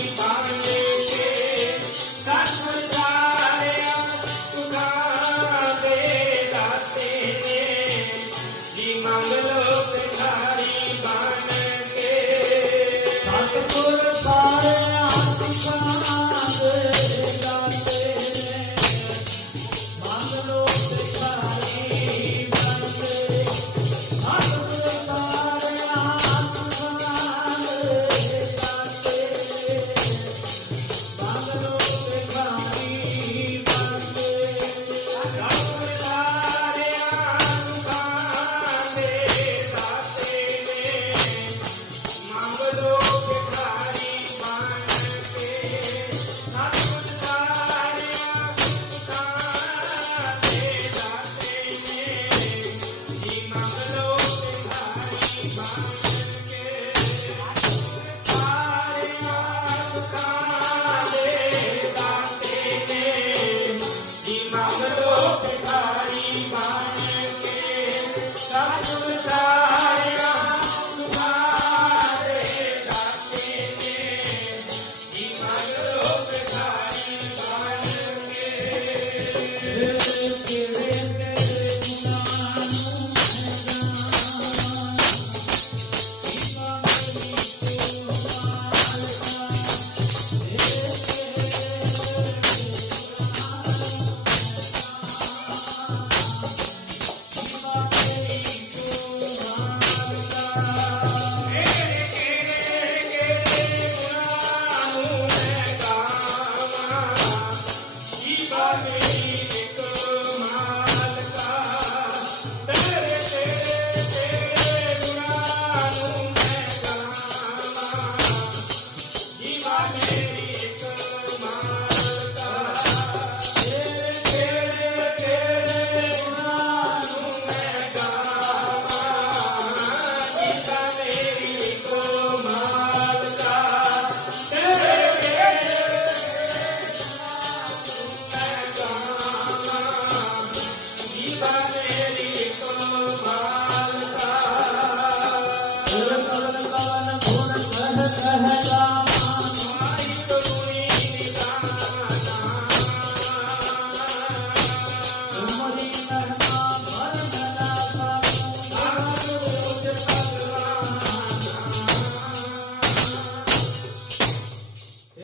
Bye.